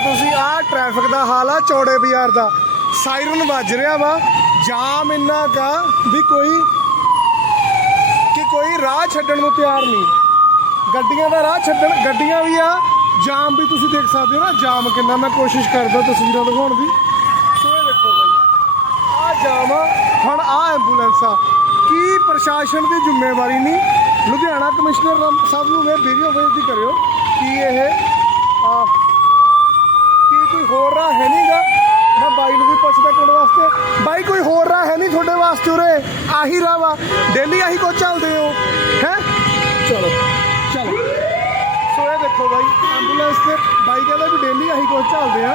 ਤੁਸੀਂ, ਆਹ ਟਰੈਫਿਕ ਦਾ ਹਾਲ ਆ ਚੌੜੇ ਬਾਜ਼ਾਰ ਦਾ। ਸਾਇਰਨ ਵੱਜ ਰਿਹਾ ਵਾ। ਜਾਮ ਇੰਨਾ ਕਾ ਵੀ ਕੋਈ ਕਿ ਕੋਈ ਰਾਹ ਛੱਡਣ ਨੂੰ ਤਿਆਰ ਨਹੀਂ। ਗੱਡੀਆਂ ਦਾ ਰਾਹ ਛੱਡਣ ਗੱਡੀਆਂ ਵੀ ਆ, ਜਾਮ ਵੀ ਤੁਸੀਂ ਦੇਖ ਸਕਦੇ ਹੋ ਨਾ। ਜਾਮ ਕਿੰਨਾ, ਮੈਂ ਕੋਸ਼ਿਸ਼ ਕਰਦਾ ਤਸਵੀਰਾਂ ਦਿਖਾਉਣ ਦੀ। ਸੋ ਇਹ ਦੇਖੋ ਬਾਈ ਆ ਜਾਮ ਹੁਣ ਆ ਐਂਬੂਲੈਂਸ ਆ। ਕੀ ਪ੍ਰਸ਼ਾਸਨ ਦੀ ਜ਼ਿੰਮੇਵਾਰੀ ਨਹੀਂ? ਲੁਧਿਆਣਾ ਕਮਿਸ਼ਨਰ ਰਾਮ- ਸਾਹਿਬ ਨੂੰ ਇਹ ਵੀਡੀਓ ਬੇਨਤੀ ਕਰਿਓ। ਕਿ ਇਹ ਆ ਕੀ ਕੋਈ ਹੋਰ ਰਾਹ ਹੈ ਨਹੀਂਗਾ ਮੈਂ ਬਾਈ ਨੂੰ ਵੀ ਪੁੱਛਦਾ ਕੋਣ ਵਾਸਤੇ ਬਾਈ ਕੋਈ ਹੋਰ ਰਾਹ ਹੈ ਨਹੀਂ ਤੁਹਾਡੇ ਵਾਸਤੇ ਉਰੇ, ਆਹੀ ਰਾਹ ਡੇਲੀ ਆਹੀ ਕੋ ਚੱਲਦੇ ਹੋ, ਹੈ? ਚਲੋ ਚਲੋ। ਸੋ ਇਹ ਦੇਖੋ ਬਾਈ ਐਂਬੂਲੈਂਸ ਤੇ ਬਾਈ ਕਹਿੰਦਾ ਵੀ ਡੇਲੀ ਆਹੀ ਕੋ ਚੱਲਦੇ ਆ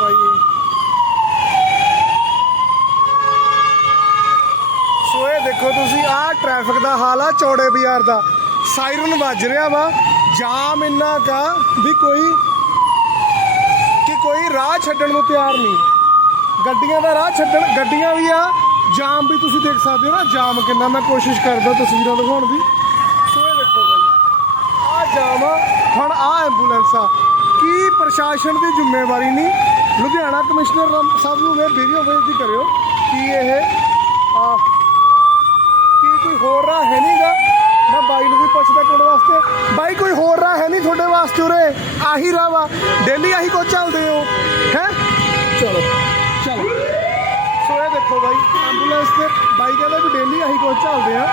ਬਾਈ ਸੋ ਇਹ ਦੇਖੋ ਤੁਸੀਂ ਆਹ ਟ੍ਰੈਫਿਕ ਦਾ ਹਾਲ ਆ ਚੌੜੇ ਬਾਜ਼ਾਰ ਦਾ। ਸਾਇਰਨ ਵੱਜ ਰਿਹਾ ਵਾ। ਜਾਮ ਇੰਨਾ ਕਾ ਵੀ ਕੋਈ ਕਿ ਕੋਈ ਰਾਹ ਛੱਡਣ ਨੂੰ ਤਿਆਰ ਨਹੀਂ। ਗੱਡੀਆਂ ਦਾ ਰਾਹ ਛੱਡਣ, ਗੱਡੀਆਂ ਵੀ ਆ, ਜਾਮ ਵੀ ਤੁਸੀਂ ਦੇਖ ਸਕਦੇ ਹੋ ਨਾ। ਜਾਮ ਕਿੰਨਾ, ਮੈਂ ਕੋਸ਼ਿਸ਼ ਕਰਦਾ ਤਸਵੀਰਾਂ ਦਿਖਾਉਣ ਦੀ। ਸੋ ਇਹ ਦੇਖੋ ਬਾਈ ਆ ਜਾਮ ਹੁਣ ਆ ਐਂਬੂਲੈਂਸ ਆ। ਕੀ ਪ੍ਰਸ਼ਾਸਨ ਦੀ ਜ਼ਿੰਮੇਵਾਰੀ ਨਹੀਂ? ਲੁਧਿਆਣਾ ਕਮਿਸ਼ਨਰ ਰਾਮ- ਸਾਹਿਬ ਨੂੰ ਮੈਂ ਵੀਡੀਓ ਬੇਨਤੀ ਕਰਿਓ। ਕਿ ਇਹ? ਆ ਕੀ ਕੋਈ ਹੋਰ ਰਾਹ ਹੈ ਨਹੀਂਗਾ ਮੈਂ ਬਾਈ ਨੂੰ ਵੀ ਪੁੱਛਦਾ ਕੋਣ ਵਾਸਤੇ ਬਾਈ ਕੋਈ ਹੋਰ ਰਾਹ ਹੈ ਨਹੀਂ ਤੁਹਾਡੇ ਵਾਸਤੇ ਉਰੇ ਆਹੀ ਰਾਹ ਵਾ। ਡੇਲੀ ਆਹੀ ਕੋ ਚੱਲਦੇ ਹੋ ਹੈ? ਚਲੋ ਚਲੋ। ਸੋ ਇਹ ਦੇਖੋ ਬਾਈ ਐਂਬੂਲੈਂਸ ਤੇ ਬਾਈ ਕਹਿੰਦਾ ਵੀ ਡੇਲੀ ਆਹੀ ਕੋ ਚੱਲਦੇ ਆ।